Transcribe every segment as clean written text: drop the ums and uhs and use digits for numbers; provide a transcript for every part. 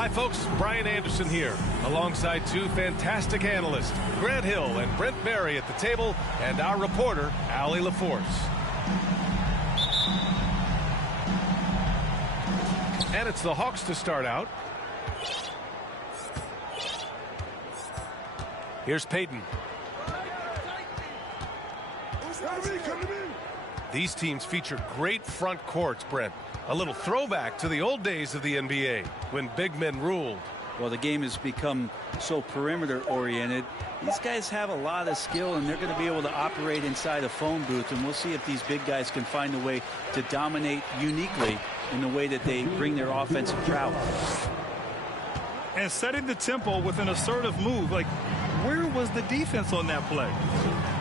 Hi, folks. Brian Anderson here, alongside two fantastic analysts, Grant Hill and Brent Barry at the table, and our reporter, Allie LaForce. And it's the Hawks to start out. Here's Payton. These teams feature great front courts, Brent. A little throwback to the old days of the NBA when big men ruled. Well, the game has become so perimeter oriented. These guys have a lot of skill, and they're going to be able to operate inside a phone booth, and we'll see if these big guys can find a way to dominate uniquely in the way that they bring their offensive prowess. And setting the tempo with an assertive move. Like, where was the defense on that play?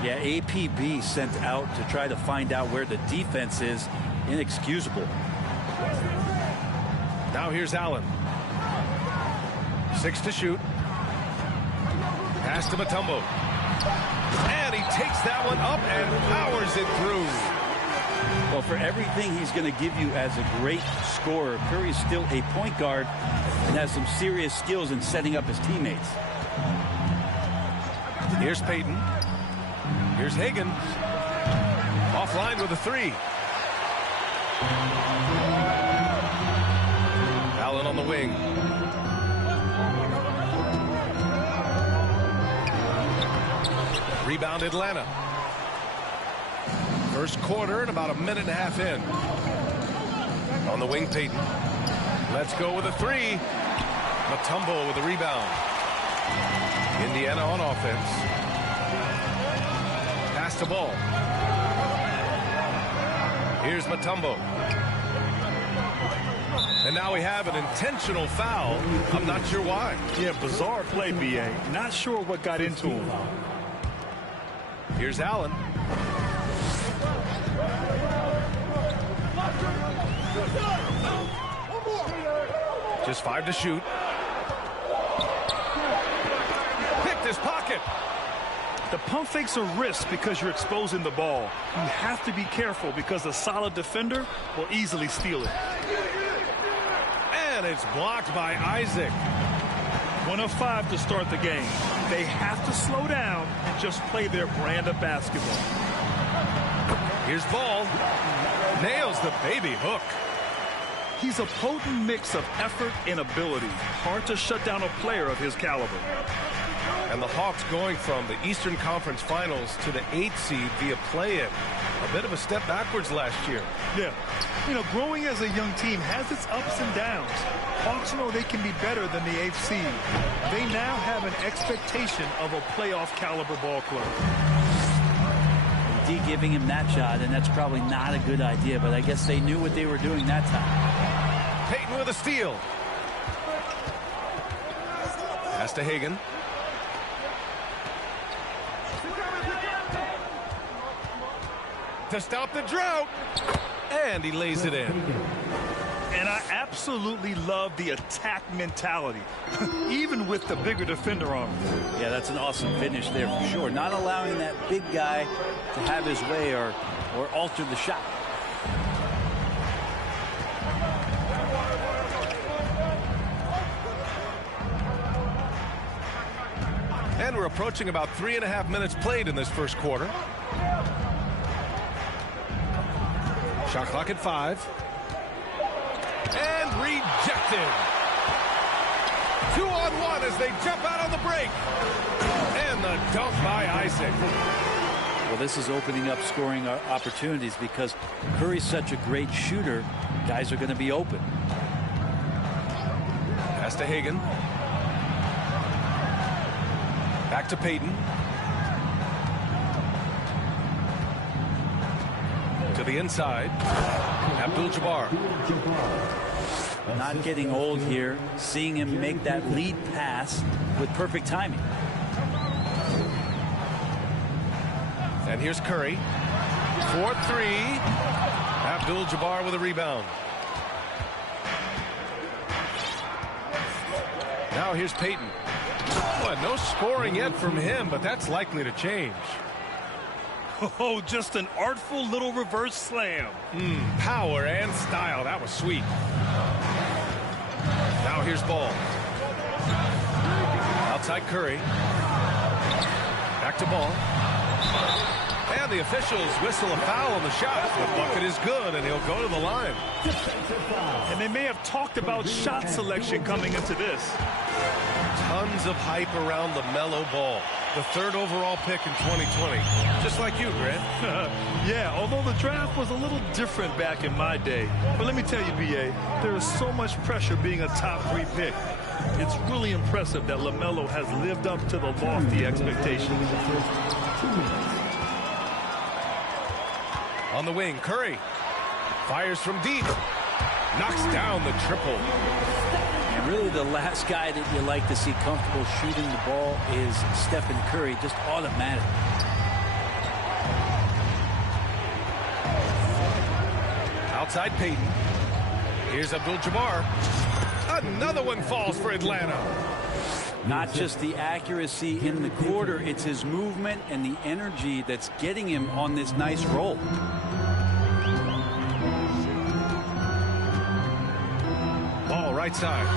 Yeah, APB sent out to try to find out where the defense is. Inexcusable. Now here's Allen. 6 to shoot. Pass to Mutombo. And he takes that one up and powers it through. Well, for everything he's going to give you as a great scorer, Curry is still a point guard and has some serious skills in setting up his teammates. Here's Payton. Here's Hagan. Offline with a three. Allen on the wing. Rebound Atlanta. First quarter and about a minute and a half in. On the wing, Payton. Let's go with a three. Mutombo with a rebound. Indiana on offense. Pass to Ball. Here's Mutombo. And now we have an intentional foul. I'm not sure why. Yeah, bizarre play, B.A. Not sure what got into him. Here's Allen. Just 5 to shoot. Picked his pocket. The pump fake's a risk because you're exposing the ball. You have to be careful because a solid defender will easily steal it. And it's blocked by Isaac. 1 of 5 to start the game. They have to slow down and just play their brand of basketball. Here's Ball. Nails the baby hook. He's a potent mix of effort and ability. Hard to shut down a player of his caliber. And the Hawks going from the Eastern Conference Finals to the 8th seed via play-in. A bit of a step backwards last year. Yeah. You know, growing as a young team has its ups and downs. Hawks know they can be better than the 8th seed. They now have an expectation of a playoff caliber ball club. D giving him that shot, and that's probably not a good idea, but I guess they knew what they were doing that time. Payton with a steal. Pass to Hagan. To stop the drought. And he lays it in. And I absolutely love the attack mentality, even with the bigger defender on him. Yeah, that's an awesome finish there for sure. Not allowing that big guy to have his way or alter the shot. And we're approaching about 3.5 minutes played in this first quarter. Shot clock at 5. And rejected. 2-on-1 as they jump out on the break. And the dunk by Isaac. Well, this is opening up scoring opportunities because Curry's such a great shooter. Guys are going to be open. Pass to Hagan. Back to Payton. To the inside. Abdul-Jabbar. Not getting old here. Seeing him make that lead pass with perfect timing. And here's Curry. 4-3. Abdul-Jabbar with a rebound. Now here's Payton. Well, no scoring yet from him, but that's likely to change. Oh, just an artful little reverse slam. Power and style. That was sweet. Now here's Ball. Outside Curry. Back to Ball. And the officials whistle a foul on the shot. The bucket is good, and he'll go to the line. And they may have talked about shot selection coming into this. Tons of hype around LaMelo Ball, the 3rd overall pick in 2020. Just like you, Grant. Yeah, although the draft was a little different back in my day. But let me tell you, B.A., there is so much pressure being a top 3 pick. It's really impressive that LaMelo has lived up to the lofty expectations. On the wing, Curry fires from deep, knocks down the triple. And really the last guy that you like to see comfortable shooting the ball is Stephen Curry, just automatic. Outside Payton. Here's Abdul-Jabbar. Another one falls for Atlanta. Not just the accuracy in the quarter, it's his movement and the energy that's getting him on this nice roll. Ball right side.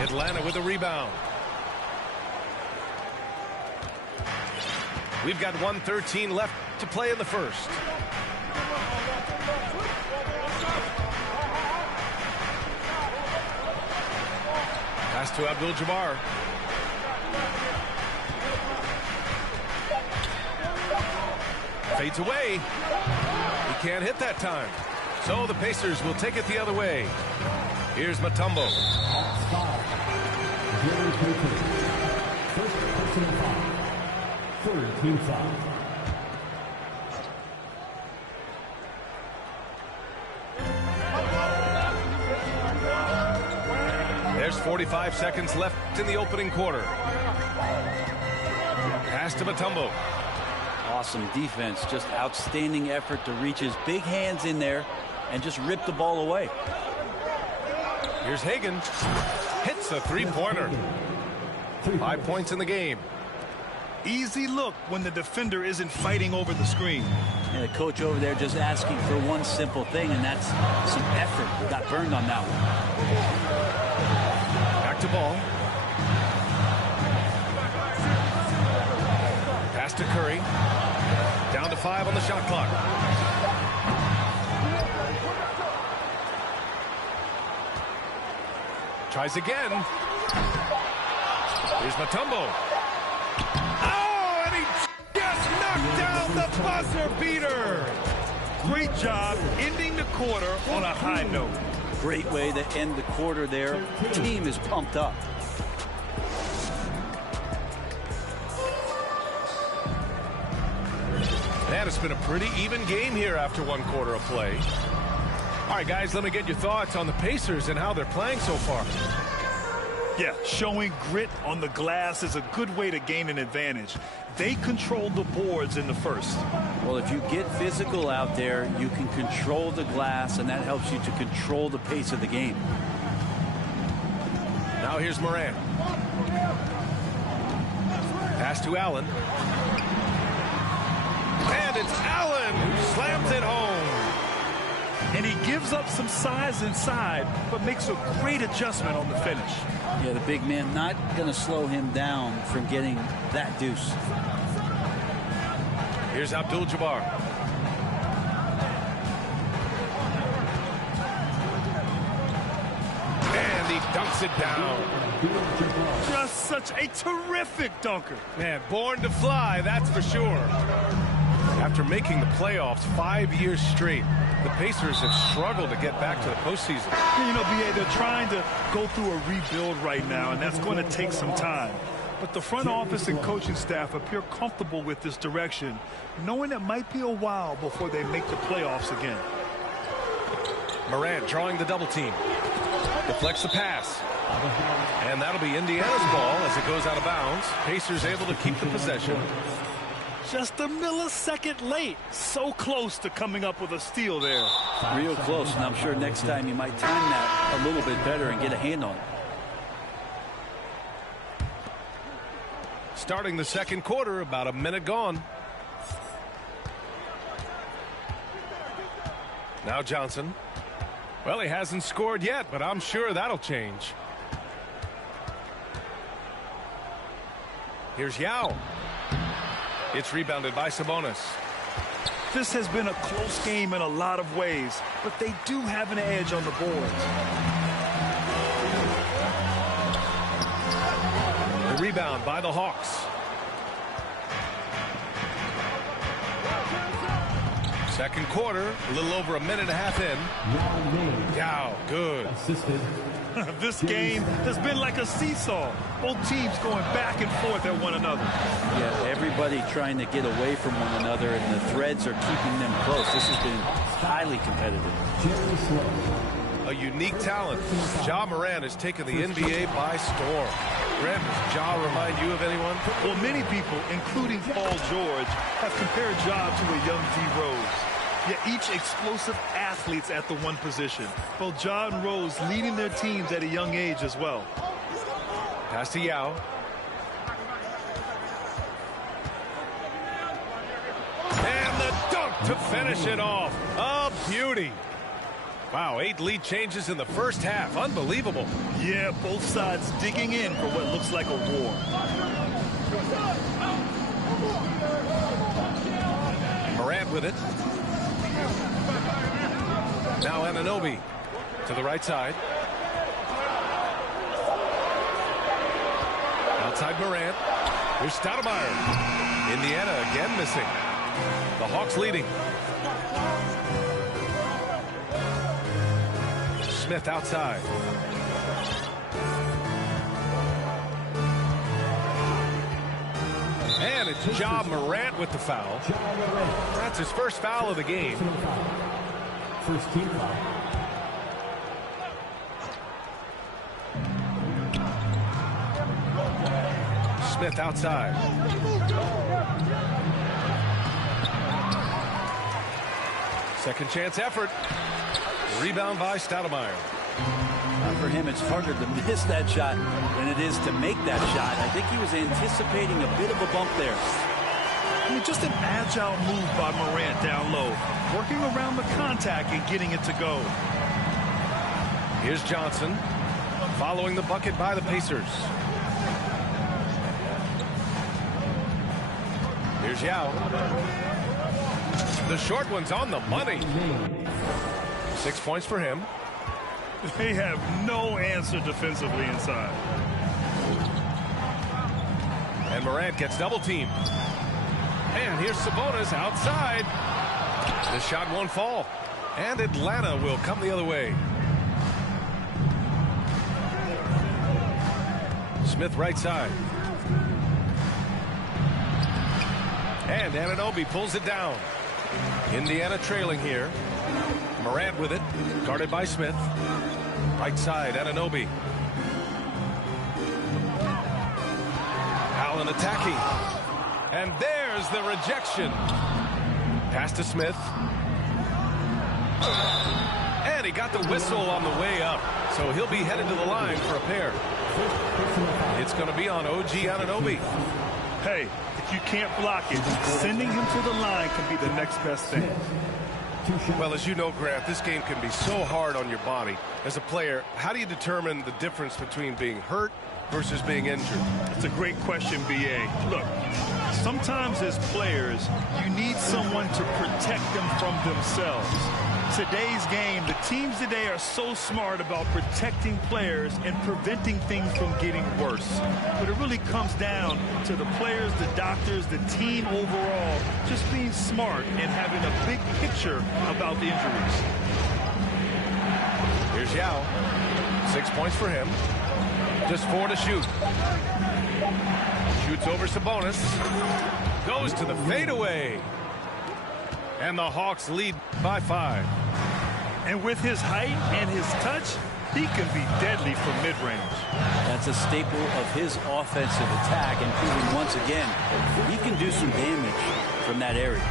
Atlanta with a rebound. We've got 1:13 left to play in the first. Pass to Abdul-Jabbar. Fades away. He can't hit that time. So the Pacers will take it the other way. Here's Mutombo. Third team foul. There's 45 seconds left in the opening quarter. Pass to Mutombo. Awesome defense, just outstanding effort to reach his big hands in there and just rip the ball away. Here's Hagan. Hits a three-pointer. 5 points in the game. Easy look when the defender isn't fighting over the screen. And the coach over there just asking for one simple thing, and that's some effort. Got burned on that one. Back to Ball. Pass to Curry. Down to 5 on the shot clock. Tries again. Here's Mutombo. Oh, and he just knocked down the buzzer beater. Great job ending the quarter on a high note. Great way to end the quarter there. The team is pumped up. Man, it's been a pretty even game here after 1 quarter of play. All right, guys, let me get your thoughts on the Pacers and how they're playing so far. Yeah, showing grit on the glass is a good way to gain an advantage. They controlled the boards in the first. Well, if you get physical out there, you can control the glass, and that helps you to control the pace of the game. Now here's Morant. Pass to Allen. And it's Allen who slams it home. And he gives up some size inside, but makes a great adjustment on the finish. Yeah, the big man not going to slow him down from getting that deuce. Here's Abdul-Jabbar. And he dunks knocks it down. Just such a terrific dunker. Man, born to fly, that's for sure. After making the playoffs 5 years straight, the Pacers have struggled to get back to the postseason. You know, BA, they're trying to go through a rebuild right now, and that's going to take some time. But the front office and coaching staff appear comfortable with this direction, knowing it might be a while before they make the playoffs again. Morant drawing the double team. Deflects the pass. And that'll be Indiana's ball as it goes out of bounds. Pacers able to keep the possession. Just a millisecond late. So close to coming up with a steal there. Real close, and I'm sure next time you might time that a little bit better and get a hand on it. Starting the second quarter, about a minute gone. Now Johnson. Well, he hasn't scored yet, but I'm sure that'll change. Here's Yao. It's rebounded by Sabonis. This has been a close game in a lot of ways, but they do have an edge on the boards. The rebound by the Hawks. Second quarter, a little over a minute and a half in. Yao, good. This game has been like a seesaw. Both teams going back and forth at one another. Yeah, everybody trying to get away from one another, and the threads are keeping them close. This has been highly competitive. A unique talent. Ja Morant has taken the NBA by storm. Grant, does Ja remind you of anyone? Well, many people, including Paul George, have compared Ja to a young D. Rose. Yet each explosive athletes at the one position. Both Ja and Rose leading their teams at a young age as well. Pass to Yao. And the dunk to finish it off. A beauty. Wow, 8 lead changes in the first half. Unbelievable. Yeah, both sides digging in for what looks like a war. Morant with it. Now Anunoby to the right side. Outside Morant. Here's Stoudemire. Indiana again missing. The Hawks leading. Smith outside. And it's Ja Morant with the foul. That's his first foul of the game. First team foul. Smith outside. Second chance effort. Rebound by Stoudemire. For him, it's harder to miss that shot than it is to make that shot. I think he was anticipating a bit of a bump there. I mean, just an agile move by Morant down low, working around the contact and getting it to go. Here's Johnson, following the bucket by the Pacers. Here's Yao. The short one's on the money. 6 points for him. They have no answer defensively inside. And Morant gets double teamed. And here's Sabonis outside. The shot won't fall. And Atlanta will come the other way. Smith right side. And Anunoby pulls it down. Indiana trailing here. Morant with it. Guarded by Smith. Right side, Anunoby. Allen attacking. And there's the rejection. Pass to Smith. And he got the whistle on the way up. So he'll be headed to the line for a pair. It's going to be on OG Anunoby. Hey, if you can't block it, sending him to the line can be the next best thing. Well, as you know, Grant, this game can be so hard on your body. As a player, how do you determine the difference between being hurt versus being injured? It's a great question, B.A. Look, sometimes as players, you need someone to protect them from themselves. today's game, the teams today are so smart about protecting players and preventing things from getting worse. But it really comes down to the players, the doctors, the team overall, just being smart and having a big picture about the injuries. Here's Yao. 6 points for him. Just 4 to shoot. Shoots over Sabonis. Goes to the fadeaway. And the Hawks lead by 5. And with his height and his touch, he can be deadly from mid-range. That's a staple of his offensive attack, and proving once again he can do some damage from that area.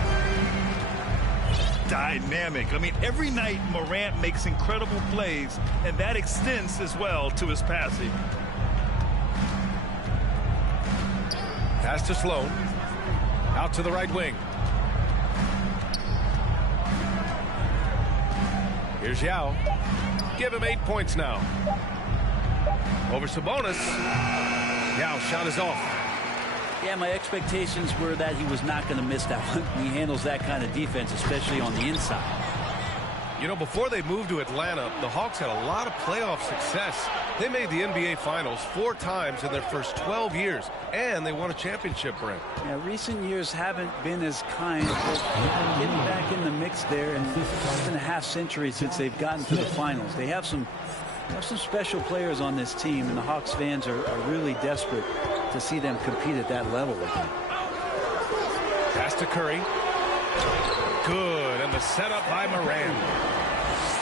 Dynamic. I mean, every night Morant makes incredible plays, and that extends as well to his passing. Pass to Sloan. Out to the right wing. Here's Yao. Give him 8 points now. Over Sabonis. Yao shot is off. Yeah, my expectations were that he was not going to miss that one. He handles that kind of defense, especially on the inside. You know, before they moved to Atlanta, the Hawks had a lot of playoff success. They made the NBA Finals 4 times in their first 12 years, and they won a championship, Brent. Yeah, recent years haven't been as kind, but getting back in the mix there, and it's been a half-century since they've gotten to the finals. They have some special players on this team, and the Hawks fans are really desperate to see them compete at that level again. Pass to Curry. Good, and the setup by Morant.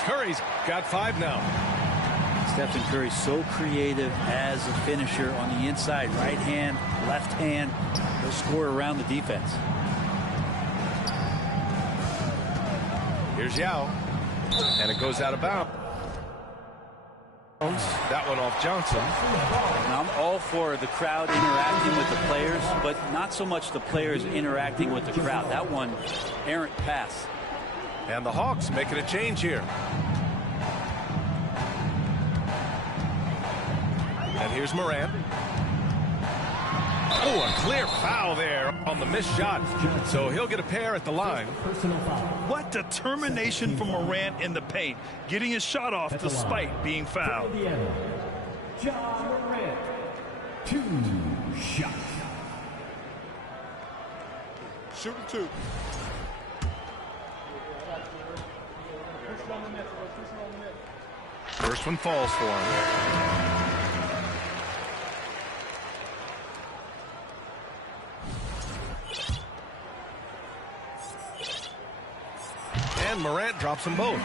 Curry's got 5 now. Stephen Curry so creative as a finisher on the inside, right hand, left hand. He'll score around the defense. Here's Yao, and it goes out of bounds. That one off Johnson. Now, I'm all for the crowd interacting with the players, but not so much the players interacting with the crowd. That one, errant pass. And the Hawks making a change here. And here's Morant. Oh, a clear foul there on the missed shot. So he'll get a pair at the line. What determination from Morant in the paint, getting his shot off despite being fouled. Ja Morant, 2 shots. Shooting 2. First one falls for him. And Morant drops them both.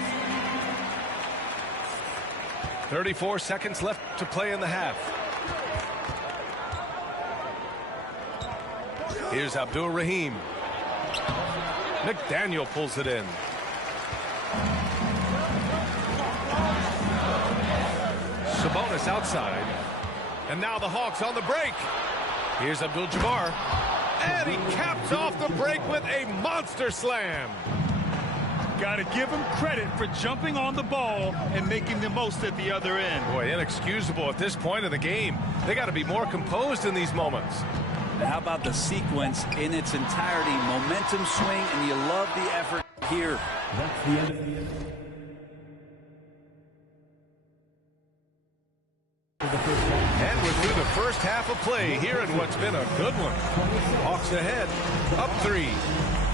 34 seconds left to play in the half. Here's Abdul Rahim. McDaniel pulls it in. Sabonis outside. And now the Hawks on the break. Here's Abdul-Jabbar. And he caps off the break with a monster slam. Got to give him credit for jumping on the ball and making the most at the other end. Boy, inexcusable at this point of the game. They got to be more composed in these moments. Now, how about the sequence in its entirety? Momentum swing, and you love the effort here. That's the end of the end. And we're through the first half of play here in what's been a good one. Hawks ahead, up 3.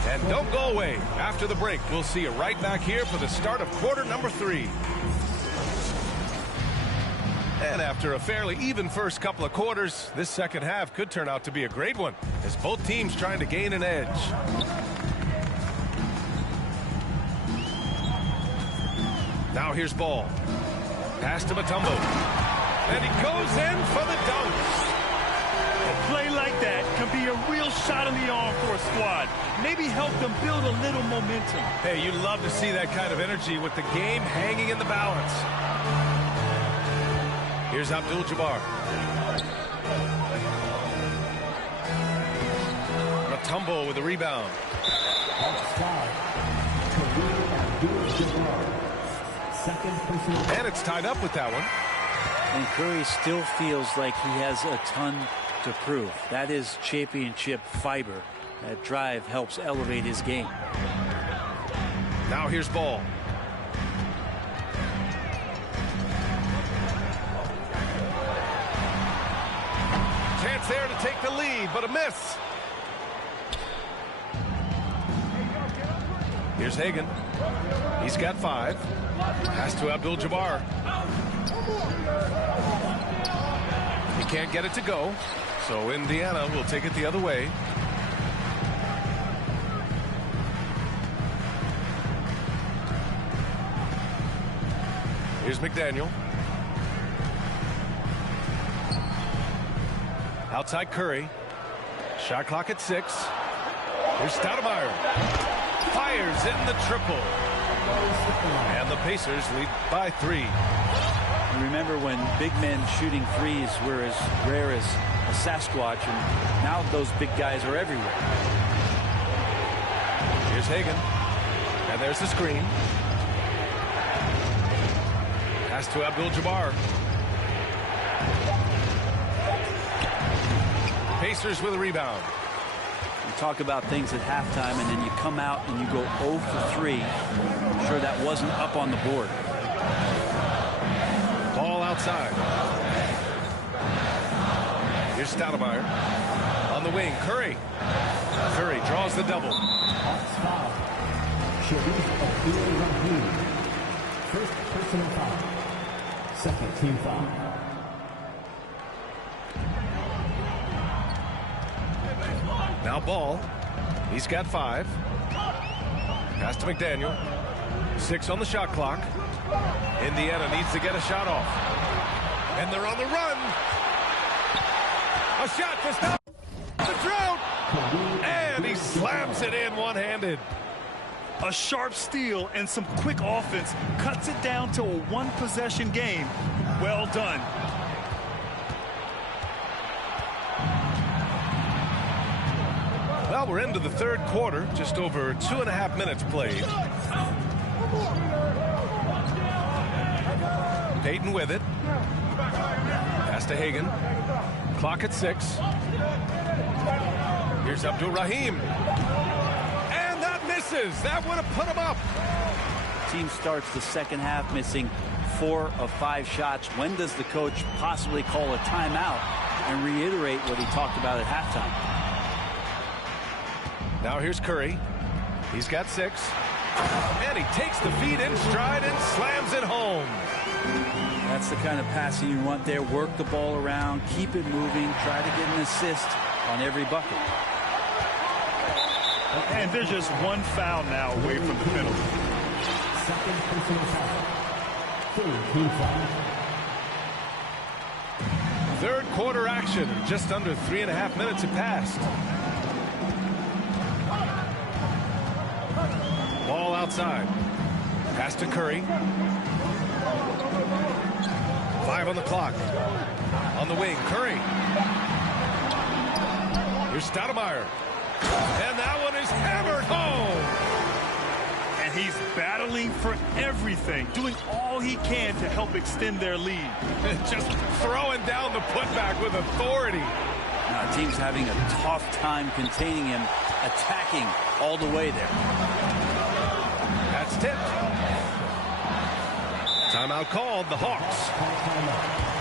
And don't go away. After the break, we'll see you right back here for the start of quarter number 3. And after a fairly even first couple of quarters, this second half could turn out to be a great one, as both teams trying to gain an edge. Now here's Ball. Pass to Mutombo. And he goes in for the dunk. A play like that can be a real shot in the arm for a squad. Maybe help them build a little momentum. Hey, you love to see that kind of energy with the game hanging in the balance. Here's Abdul-Jabbar. Mutombo with the rebound. And it's tied up with that one. And Curry still feels like he has a ton to prove. That is championship fiber. That drive helps elevate his game. Now here's Ball. chance there to take the lead, but a miss. Here's Hagan. He's got 5. Pass to Abdul-Jabbar. He can't get it to go, so Indiana will take it the other way. Here's McDaniel. Outside Curry. Shot clock at 6. Here's Stoudemire. Fires in the triple. And the Pacers lead by 3. Remember when big men shooting threes were as rare as a Sasquatch, and now those big guys are everywhere. Here's Hagan. And there's the screen. Pass to Abdul-Jabbar. Pacers with a rebound. You talk about things at halftime, and then you come out and you go 0 for 3. I'm sure that wasn't up on the board. Ball outside. Here's Stoudemire. On the wing, Curry. Curry draws the double. Foul. Sharif Abdul-Rahim. First personal foul. Second team foul. Now Ball. He's got 5. Pass to McDaniel. 6 on the shot clock. Indiana needs to get a shot off. And they're on the run. A shot to stop the drought. And he slams it in one-handed. A sharp steal and some quick offense cuts it down to a 1-possession game. Well done. Well, we're into the third quarter. Just over 2.5 minutes played. Payton with it. Pass to Hagan. Clock at 6. Here's Abdul-Rahim. And that misses. That would have put him up. Team starts the second half missing 4 of 5 shots. When does the coach possibly call a timeout and reiterate what he talked about at halftime? Now here's Curry. He's got 6. And he takes the feed in stride and slams it home. That's the kind of passing you want there. Work the ball around, keep it moving, try to get an assist on every bucket. And there's just one foul now away from the penalty. Second personal foul. Third team foul. Third quarter action. Just under 3.5 minutes have passed. Ball outside. Pass to Curry. 5 on the clock. On the wing, Curry. Here's Stoudemire. And that one is hammered home. And he's battling for everything, doing all he can to help extend their lead. Just throwing down the putback with authority. Now, the team's having a tough time containing him, attacking all the way there. That's tipped. Timeout called, the Hawks.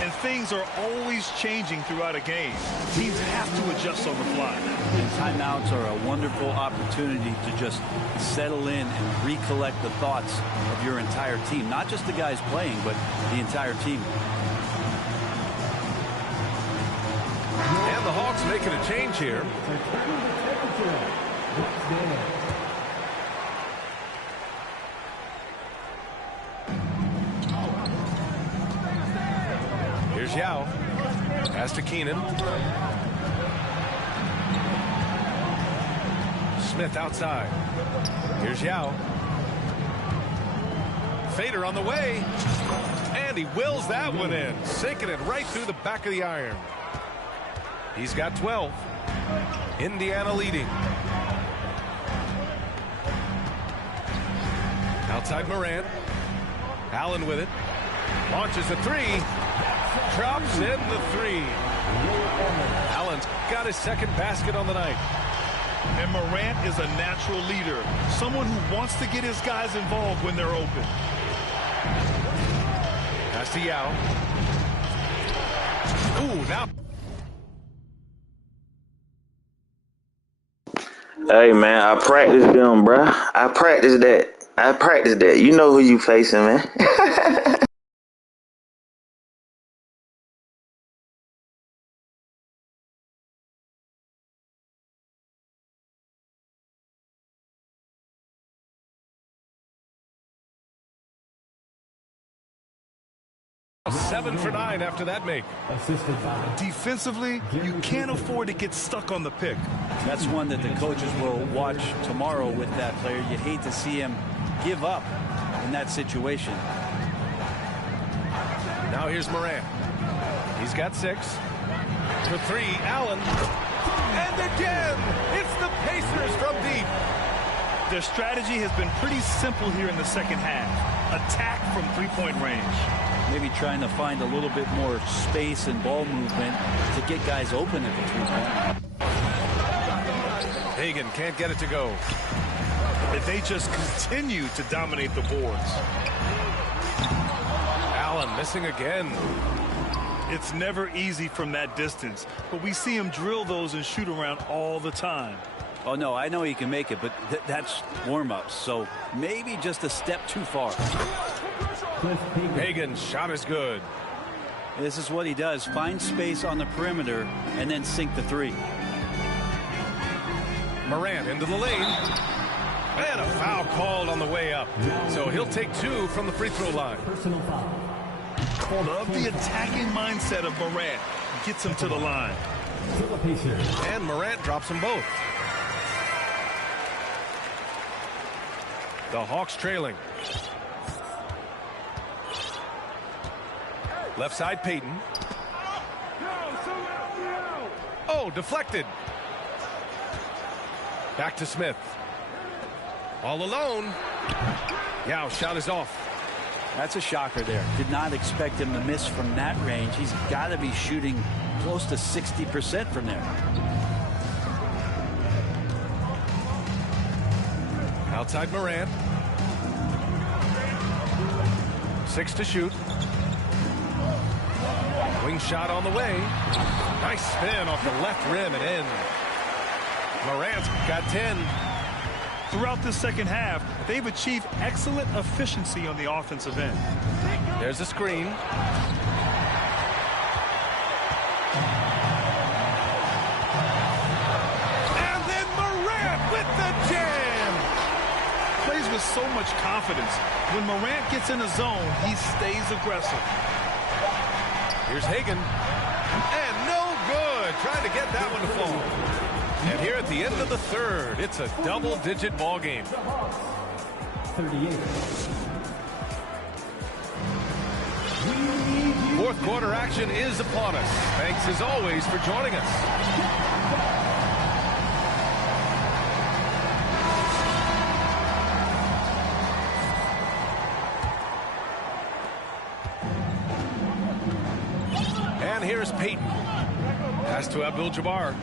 And things are always changing throughout a game. Teams have to adjust on the fly. And timeouts are a wonderful opportunity to just settle in and recollect the thoughts of your entire team. Not just the guys playing, but the entire team. And the Hawks making a change here. Here's Yao. Pass to Keenan. Smith outside. Here's Yao. Fader on the way. And he wills that one in. Sinking it right through the back of the iron. He's got 12. Indiana leading. Outside Morant. Allen with it. Launches a 3. Drops in the 3. Allen's got his second basket on the night. And Morant is a natural leader. Someone who wants to get his guys involved when they're open. Pass to Yao. Ooh, now Hey man, I practiced them, bruh. I practiced that. You know who you facing, man. Seven for 9 after that make. Assisted by Defensively, you can't afford to get stuck on the pick. That's one that the coaches will watch tomorrow with that player. You hate to see him give up in that situation. Now here's Morant. He's got 6. For 3, Allen. And again, it's the Pacers from deep. Their strategy has been pretty simple here in the second half. Attack from three-point range. Maybe trying to find a little bit more space and ball movement to get guys open at the three-point. Hagan can't get it to go. If they just continue to dominate the boards. Allen missing again. It's never easy from that distance, but we see him drill those and shoot around all the time. Oh, no, I know he can make it, but that's warm-ups, so maybe just a step too far. Hagan's shot is good. This is what he does. Find space on the perimeter and then sink the three. Morant into the lane. And a foul called on the way up. So he'll take 2 from the free throw line. personal foul. Love the attacking mindset of Morant. Gets him to the line. To the Pacers. And Morant drops them both. The Hawks trailing. Left side, Payton. Oh, deflected. Back to Smith. All alone. Yao, shot is off. That's a shocker there. Did not expect him to miss from that range. He's got to be shooting close to 60% from there. Outside Morant. 6 to shoot. Wing shot on the way. Nice spin off the left rim and in. Morant's got 10. Throughout the second half, they've achieved excellent efficiency on the offensive end. There's a screen. And then Morant with the jam. Plays with so much confidence. When Morant gets in the zone, he stays aggressive. Here's Hagan. And no good. Trying to get that one to fall. And here at the end of the third, it's a double-digit ball game. 38. Fourth quarter action is upon us. Thanks as always for joining us. And here's Payton. Pass to Abdul-Jabbar.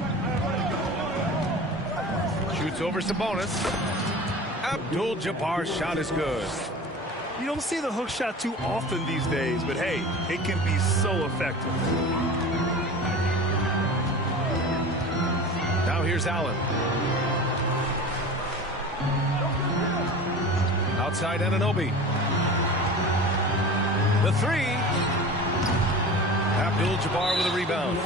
Shoots over Sabonis. Abdul-Jabbar's shot is good. You don't see the hook shot too often these days, but hey, it can be so effective. Now here's Allen. Outside Anunoby. The 3. Abdul-Jabbar with a rebound.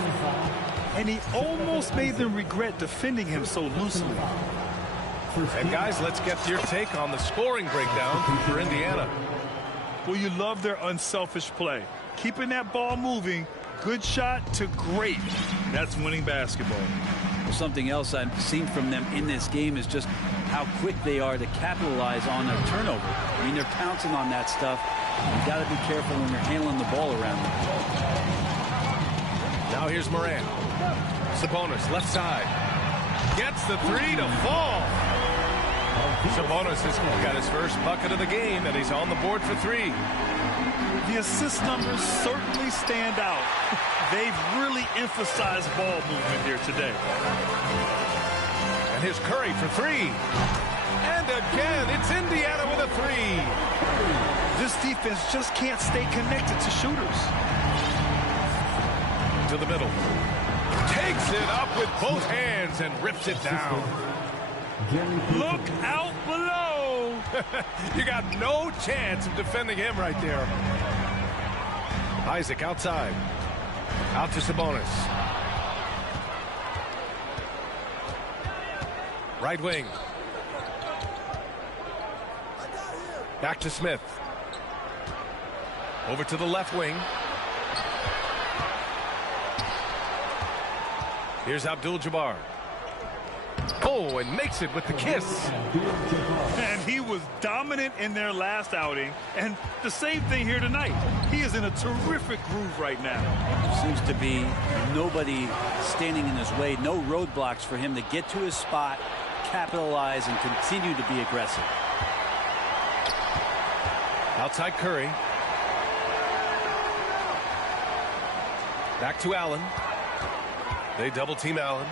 And he almost made them regret defending him so loosely. And guys, let's get your take on the scoring breakdown for Indiana. Well, you love their unselfish play. Keeping that ball moving, good shot to great. That's winning basketball. Well, something else I've seen from them in this game is just how quick they are to capitalize on a turnover. I mean, they're pouncing on that stuff. You've got to be careful when you're handling the ball around them. Now here's Morant. Sabonis, left side. Gets the 3 to fall. Sabonis has got his first bucket of the game, and he's on the board for 3. The assist numbers certainly stand out. They've really emphasized ball movement here today. And here's Curry for 3. And again, it's Indiana with a 3. This defense just can't stay connected to shooters. To the middle. Takes it up with both hands and rips it down. Jerry Peter. Look out below. You got no chance of defending him right there. Isaac outside. Out to Sabonis. Right wing. Back to Smith. Over to the left wing. Here's Abdul-Jabbar. Oh, and makes it with the kiss. And he was dominant in their last outing. And the same thing here tonight. He is in a terrific groove right now. Seems to be nobody standing in his way. No roadblocks for him to get to his spot, capitalize, and continue to be aggressive. Outside Curry. Back to Allen. They double team Allen.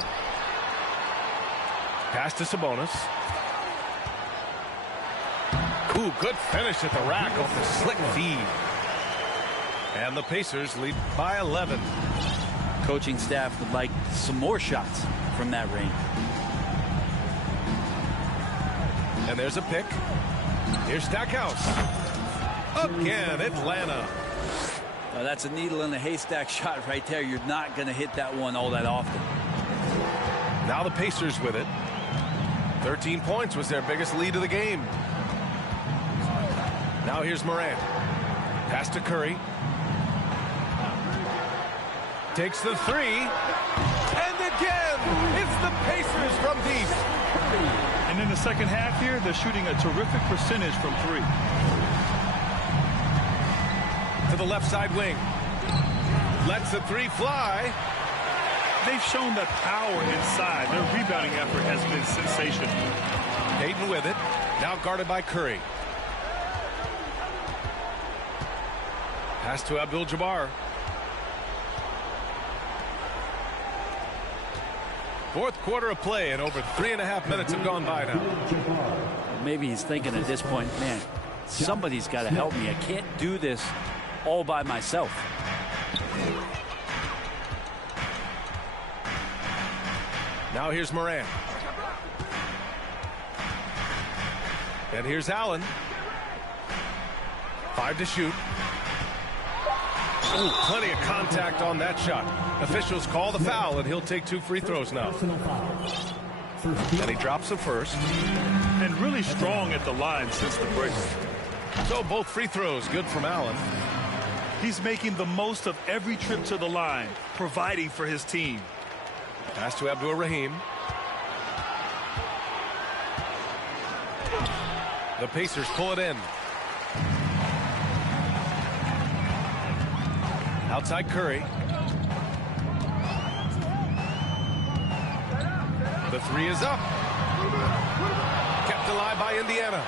Pass to Sabonis. Ooh, good finish at the rack off the slick feed. And the Pacers lead by 11. Coaching staff would like some more shots from that range. And there's a pick. Here's Stackhouse. Again, Atlanta. That's a needle in a haystack shot right there. You're not going to hit that one all that often. Now the Pacers with it. 13 points was their biggest lead of the game. Now here's Morant. Pass to Curry. Takes the three. And again, it's the Pacers from deep. And in the second half here, they're shooting a terrific percentage from three. To the left side wing. Lets the three fly. They've shown that power inside. Their rebounding effort has been sensational. Hayden with it. Now guarded by Curry. Pass to Abdul-Jabbar. Fourth quarter of play, and over 3.5 minutes have gone by now. Maybe he's thinking at this point, man, somebody's got to help me. I can't do this all by myself. Now here's Morant. And here's Allen. 5 to shoot. Ooh, plenty of contact on that shot. Officials call the foul, and he'll take 2 free throws now. And he drops the first. And really strong at the line since the break. So both free throws good from Allen. He's making the most of every trip to the line, providing for his team. Pass to Abdul-Rahim. The Pacers pull it in. Outside Curry. The three is up. Kept alive by Indiana.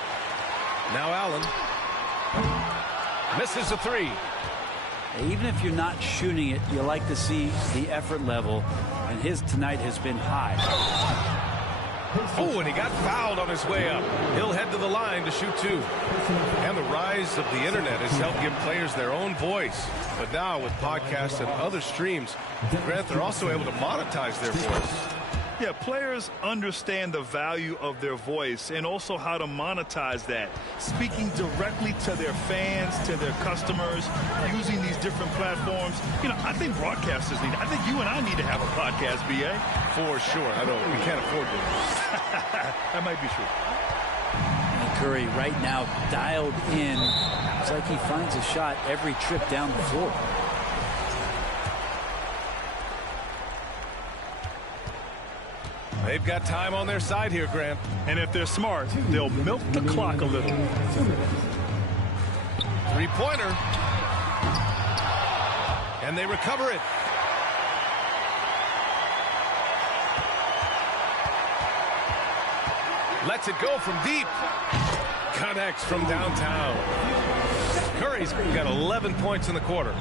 Now Allen. Misses the three. Even if you're not shooting it, you like to see the effort level, and his tonight has been high. Oh, and he got fouled on his way up. He'll head to the line to shoot 2. And the rise of the internet has helped give players their own voice. But now with podcasts and other streams, Grant, they're also able to monetize their voice. Yeah, players understand the value of their voice and also how to monetize that. Speaking directly to their fans, to their customers, using these different platforms. You know, I think broadcasters need it. I think you and I need to have a podcast, B.A. For sure. I know we can't afford to. That might be true. And Curry right now dialed in. It's like he finds a shot every trip down the floor. They've got time on their side here, Grant. And if they're smart, they'll milk the clock a little. Three-pointer. And they recover it. Lets it go from deep. Connects from downtown. Curry's got 11 points in the quarter.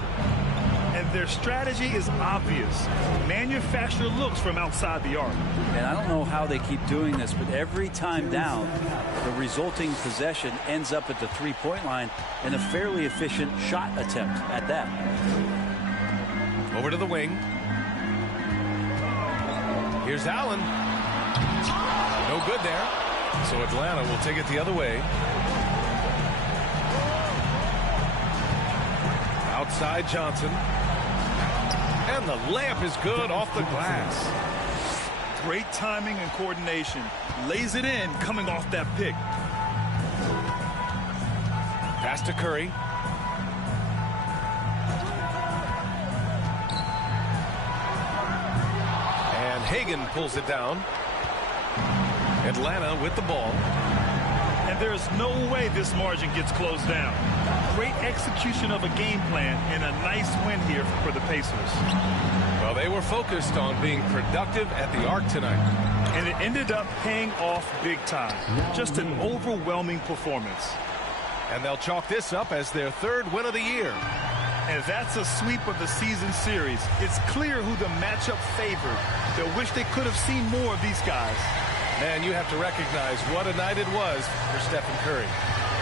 And their strategy is obvious. Manufacture looks from outside the arc. And I don't know how they keep doing this, but every time down, the resulting possession ends up at the three-point line and a fairly efficient shot attempt at that. Over to the wing. Here's Allen. No good there. So Atlanta will take it the other way. Outside Johnson. And the layup is good off the glass. Great timing and coordination. Lays it in coming off that pick. Pass to Curry. And Hagan pulls it down. Atlanta with the ball. And there's no way this margin gets closed down. Great execution of a game plan and a nice win here for the Pacers. Well, they were focused on being productive at the arc tonight. And it ended up paying off big time. Just an overwhelming performance. And they'll chalk this up as their third win of the year. And that's a sweep of the season series. It's clear who the matchup favored. They'll wish they could have seen more of these guys. Man, you have to recognize what a night it was for Stephen Curry.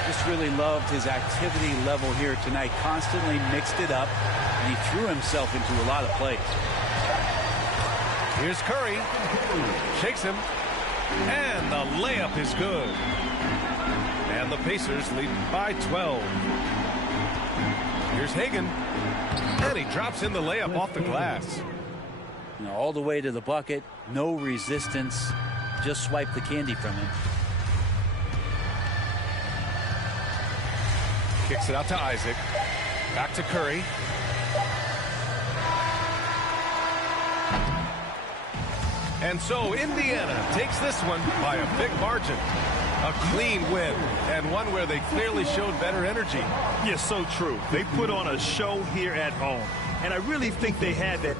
Just really loved his activity level here tonight. Constantly mixed it up, and he threw himself into a lot of plays. Here's Curry. Shakes him. And the layup is good. And the Pacers lead by 12. Here's Hagan. And he drops in the layup off the glass. You know, all the way to the bucket. No resistance. Just swipe the candy from him. Kicks it out to Isaac. Back to Curry. And so Indiana takes this one by a big margin. A clean win, and one where they clearly showed better energy. Yes, so true. They put on a show here at home, and I really think they had that